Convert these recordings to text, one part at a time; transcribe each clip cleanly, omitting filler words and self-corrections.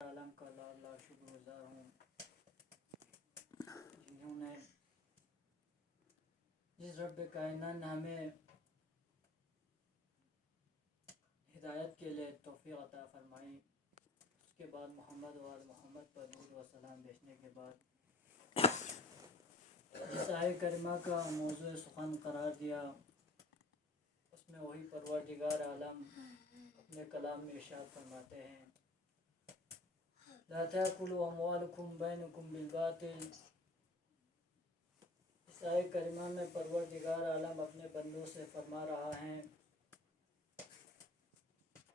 عالم کا لاکھ لاکھ شکر گزار ہوں جنہوں نے جس رب کائنات نے ہمیں ہدایت کے لیے توفیق عطا فرمائی، اس کے بعد محمد و آل محمد پر درود و سلام بھیجنے کے بعد جس آئے کریمہ کا موضوع سخن قرار دیا، اس میں وہی پروردگار عالم اپنے کلام میں ارشاد فرماتے ہیں: لا تأکلوا اموالکم بینکم بالباطل۔ اس آئے کریمہ میں پروردگار عالم اپنے بندوں سے فرما رہا ہے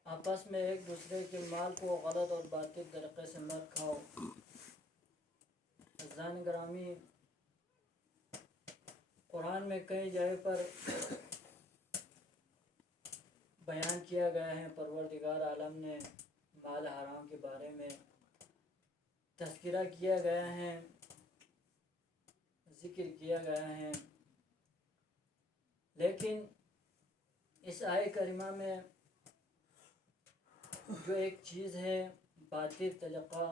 آپس میں ایک دوسرے کے مال کو غلط اور باطل طریقے سے مت کھاؤ۔ عزیزان گرامی، قرآن میں کئی جگہ پر بیان کیا گیا ہے، پروردگار عالم نے مال حرام کے بارے میں تذکرہ کیا گیا ہے، ذکر کیا گیا ہے، لیکن اس آیے کریمہ میں جو ایک چیز ہے باطل طریقہ،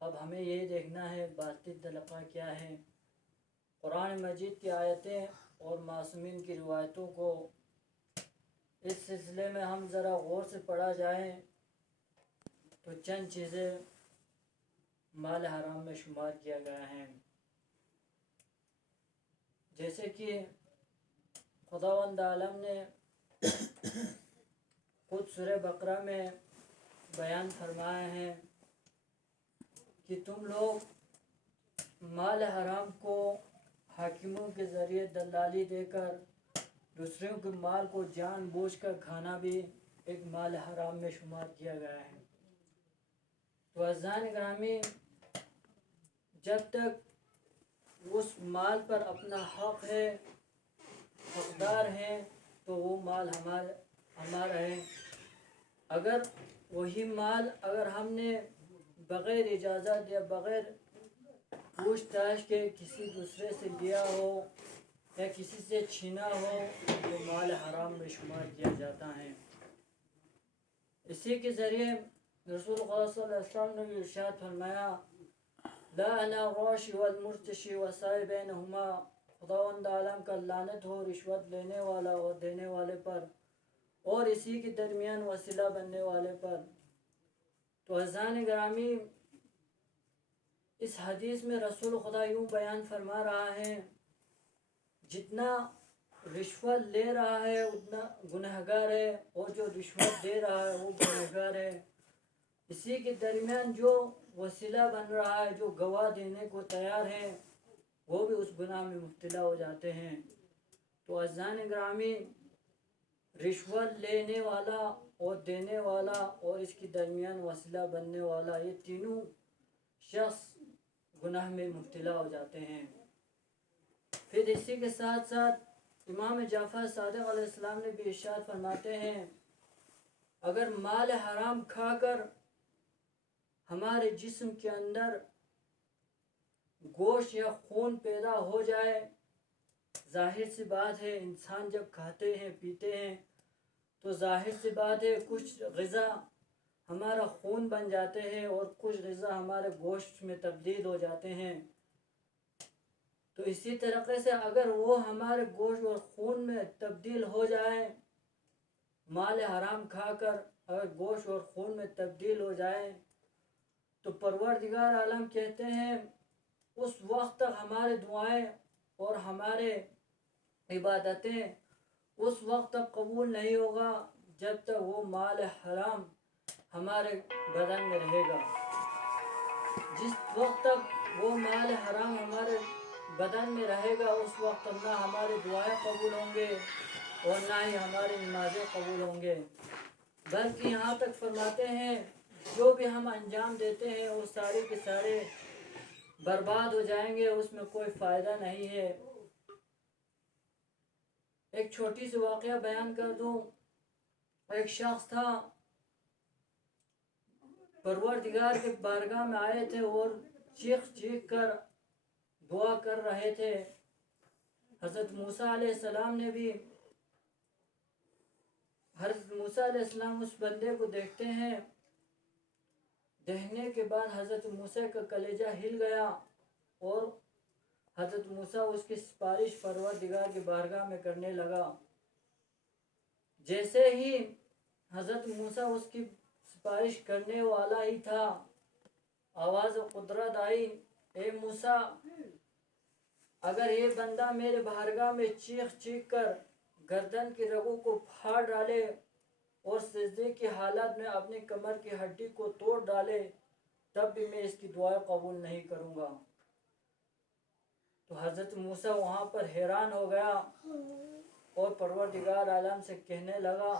اب ہمیں یہ دیکھنا ہے باطل طریقہ کیا ہے۔ قرآن مجید کی آیتیں اور معصومین کی روایتوں کو اس سلسلے میں ہم ذرا غور سے پڑھا جائے تو چند چیزیں مال حرام میں شمار کیا گیا ہے، جیسے کہ خداوند عالم نے خود سورہ بقرہ میں بیان فرمایا ہے کہ تم لوگ مال حرام کو حاکموں کے ذریعے دلالی دے کر دوسروں کے مال کو جان بوجھ کر کھانا بھی ایک مال حرام میں شمار کیا گیا ہے۔ تو عزیزان گرامی، جب تک اس مال پر اپنا حق ہے، حقدار ہے، تو وہ مال ہمارا ہے۔ اگر وہی مال اگر ہم نے بغیر اجازت یا بغیر پوچھ تاچھ کے کسی دوسرے سے لیا ہو یا کسی سے چھینا ہو تو مال حرام میں شمار کیا جاتا ہے۔ اسی کے ذریعے رسول اللہ صلی اللہ علیہ وسلم نے بھی ارشاد فرمایا: لعن الراشی والمرتشی وسائر بینہما۔ خداوند عالم کا لعنت ہو رشوت لینے والا اور دینے والے پر اور اسی کے درمیان وسیلہ بننے والے پر۔ تو عزیزان گرامی، اس حدیث میں رسول خدا یوں بیان فرما رہا ہے: جتنا رشوت لے رہا ہے اتنا گنہگار ہے، اور جو رشوت دے رہا ہے وہ گنہگار ہے۔ اسی کے درمیان جو وسیلہ بن رہا ہے، جو گواہ دینے کو تیار ہے، وہ بھی اس گناہ میں مبتلا ہو جاتے ہیں۔ تو عزیزان گرامی، رشوت لینے والا اور دینے والا اور اس کے درمیان وسیلہ بننے والا، یہ تینوں شخص گناہ میں مبتلا ہو جاتے ہیں۔ پھر اسی کے ساتھ ساتھ امام جعفر صادق علیہ السلام نے بھی ارشاد فرماتے ہیں: اگر مال حرام کھا کر ہمارے جسم کے اندر گوشت یا خون پیدا ہو جائے، ظاہر سی بات ہے انسان جب کھاتے ہیں پیتے ہیں تو ظاہر سی بات ہے کچھ غذا ہمارا خون بن جاتے ہیں اور کچھ غذا ہمارے گوشت میں تبدیل ہو جاتے ہیں۔ تو اسی طریقے سے اگر وہ ہمارے گوشت اور خون میں تبدیل ہو جائے، مال حرام کھا کر اگر گوشت اور خون میں تبدیل ہو جائے، تو پروردگار عالم کہتے ہیں اس وقت تک ہمارے دعائیں اور ہمارے عبادتیں اس وقت تک قبول نہیں ہوگا جب تک وہ مال حرام ہمارے بدن میں رہے گا۔ جس وقت تک وہ مال حرام ہمارے بدن میں رہے گا، اس وقت نہ ہماری دعائیں قبول ہوں گے اور نہ ہی ہماری نمازیں قبول ہوں گے، بلکہ یہاں تک فرماتے ہیں جو بھی ہم انجام دیتے ہیں وہ سارے کے سارے برباد ہو جائیں گے، اس میں کوئی فائدہ نہیں ہے۔ ایک چھوٹی سی واقعہ بیان کر دوں۔ ایک شخص تھا، پروردگار کے بارگاہ میں آئے تھے اور چیخ چیخ کر دعا کر رہے تھے۔ حضرت موسیٰ علیہ السلام نے بھی، حضرت موسیٰ علیہ السلام اس بندے کو دیکھتے ہیں، دہنے کے بعد حضرت موسیٰ کا کلیجہ ہل گیا اور حضرت موسیٰ اس کی سفارش پروردگار کی بارگاہ میں کرنے لگا. جیسے ہی حضرت موسیٰ اس کی سفارش کرنے والا ہی تھا، آواز قدرت آئی، اے موسیٰ، اگر یہ بندہ میرے بارگاہ میں چیخ چیخ کر گردن کی رگوں کو پھاڑ ڈالے اور سجدے کی حالت میں اپنی کمر کی ہڈی کو توڑ ڈالے تب بھی میں اس کی دعا قبول نہیں کروں گا. تو حضرت موسیٰ وہاں پر حیران ہو گیا اور پروردگار عالم سے کہنے لگا،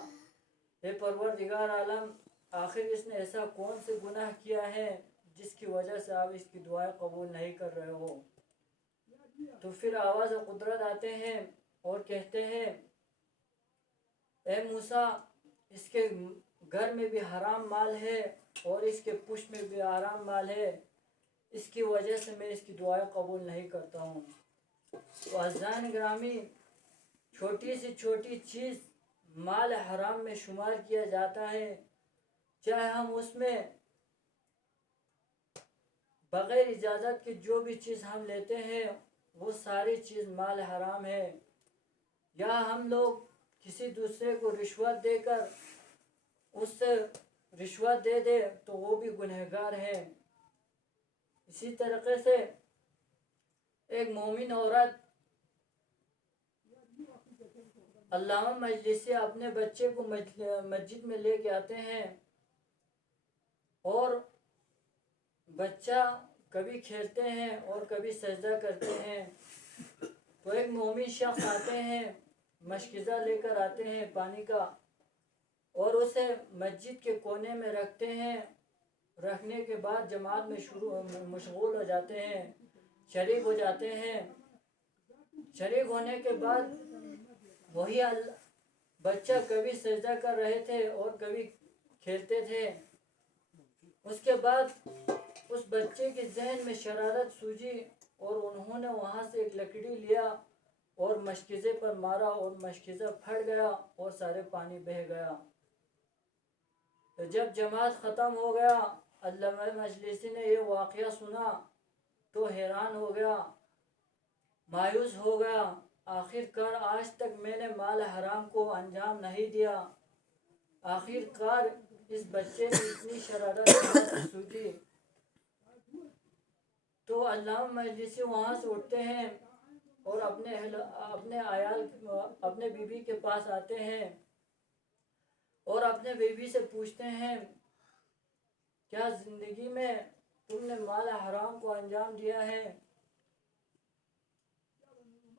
اے پروردگار عالم، آخر اس نے ایسا کون سے گناہ کیا ہے جس کی وجہ سے آپ اس کی دعائیں قبول نہیں کر رہے ہو؟ تو پھر آواز قدرت آتے ہیں اور کہتے ہیں، اے موسیٰ، اس کے گھر میں بھی حرام مال ہے اور اس کے پشت میں بھی حرام مال ہے، اس کی وجہ سے میں اس کی دعائیں قبول نہیں کرتا ہوں. تو عزیزان گرامی، چھوٹی سے چھوٹی چیز مال حرام میں شمار کیا جاتا ہے، چاہے ہم اس میں بغیر اجازت کی جو بھی چیز ہم لیتے ہیں وہ ساری چیز مال حرام ہے، یا ہم لوگ کسی دوسرے کو رشوت دے کر اس سے رشوت دے دے تو وہ بھی گنہگار ہے. اسی طریقے سے ایک مومن عورت علامہ مجلسی اپنے بچے کو مسجد میں لے کے آتے ہیں اور بچہ کبھی کھیلتے ہیں اور کبھی سجدہ کرتے ہیں. تو ایک مومن شخص آتے ہیں، مشکیزہ لے کر آتے ہیں پانی کا، اور اسے مسجد کے کونے میں رکھتے ہیں. رکھنے کے بعد جماعت میں مشغول ہو جاتے ہیں، شریک ہو جاتے ہیں. شریک ہونے کے بعد وہی بچہ کبھی سجدہ کر رہے تھے اور کبھی کھیلتے تھے. اس کے بعد اس بچے کے ذہن میں شرارت سوجی اور انہوں نے وہاں سے ایک لکڑی لیا اور مشکیزے پر مارا اور مشکیزہ پھٹ گیا اور سارے پانی بہہ گیا. تو جب جماعت ختم ہو گیا، علامہ مجلسی نے یہ واقعہ سنا تو حیران ہو گیا، مایوس ہو گیا. آخر کار آج تک میں نے مال حرام کو انجام نہیں دیا، آخر کار اس بچے نے اتنی شرارت کہاں سے سوچی. تو علامہ مجلسی وہاں سے اٹھتے ہیں اور اپنے بیوی کے پاس آتے ہیں اور اپنے بیوی سے پوچھتے ہیں، کیا زندگی میں تم نے مال حرام کو انجام دیا ہے؟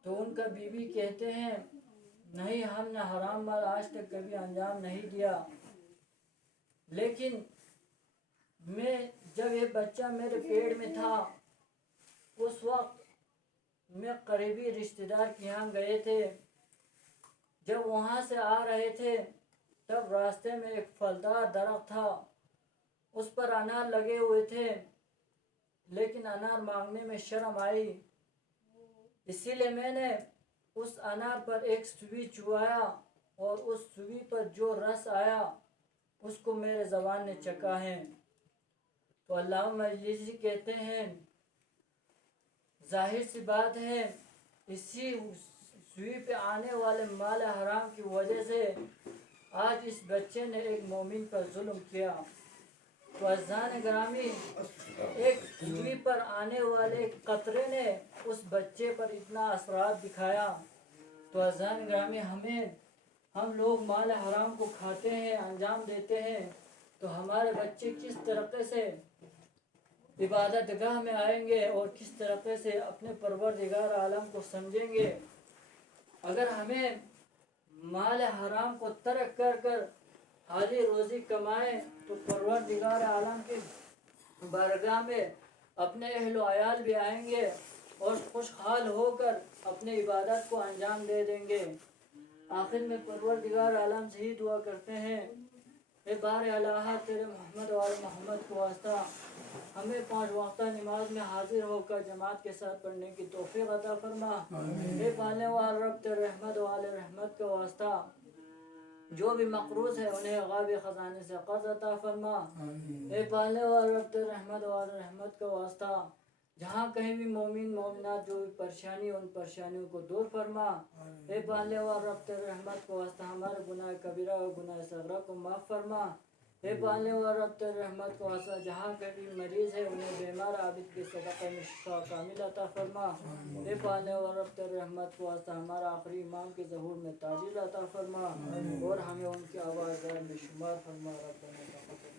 تو ان کا بیوی کہتے ہیں، نہیں، ہم نے حرام مال آج تک کبھی انجام نہیں دیا، لیکن جب یہ بچہ میرے پیٹ میں تھا اس وقت میں قریبی رشتہ دار کے یہاں گئے تھے. جب وہاں سے آ رہے تھے تب راستے میں ایک پھلدار درخت تھا، اس پر انار لگے ہوئے تھے، لیکن انار مانگنے میں شرم آئی، اسی لیے میں نے اس انار پر ایک سوئی چبایا اور اس سوئی پر جو رس آیا اس کو میرے زبان نے چکھا ہے. تو علامہ مجلسی کہتے ہیں، ظاہر سی بات ہے اسی سوئی پہ آنے والے مال حرام کی وجہ سے آج اس بچے نے ایک مومن پر ظلم کیا. تو عزیزان گرامی، ایک سوئی پر آنے والے ایک قطرے نے اس بچے پر اتنا اثرات دکھایا. تو عزیزان گرامی، ہم لوگ مال حرام کو کھاتے ہیں، انجام دیتے ہیں، تو ہمارے بچے کس طریقے سے عبادت گاہ میں آئیں گے اور کس طریقے سے اپنے پروردگار عالم کو سمجھیں گے؟ اگر ہمیں مال حرام کو ترک کر کر حالی روزی کمائیں تو پروردگار عالم کی بارگاہ میں اپنے اہل و عیال بھی آئیں گے اور خوشحال ہو کر اپنے عبادت کو انجام دے دیں گے. آخر میں پروردگار عالم سے ہی دعا کرتے ہیں، اے بار الہ تیرے محمد و آل محمد کو واسطہ ہمیں 5 وقتہ نماز میں حاضر ہو کر جماعت کے ساتھ پڑھنے کی توفیق عطا فرما. اے پالنے والا رب تیرے رحمت و آل رحمت کا واسطہ جو بھی مقروض ہے انہیں غائب خزانے سے قرض عطا فرما۔ اے پالنے والا رب تیرے رحمت اور رحمت کا واسطہ جہاں کہیں بھی مومن مومنات جو بھی پریشانی ان پریشانیوں کو دور فرما۔ اے پالنے والا رب تیرے رحمت کا واسطہ ہمارے گناہ کبیرہ اور گناہ صغیرہ کو معاف فرما۔ اے پالنے والا رب تیرے رحمت کا واسطہ جہاں کہیں بھی مریض ہے انہیں بیمار عابد کے صدقہ میں شفا کامل عطا فرما۔ اے پالنے والا رب تیرے رحمت کا واسطہ ہمارا آخری امام کے ظہور میں تاجیل عطا فرما اور ہمیں ان کی آواز میں شمار فرما۔ ربنا تقبل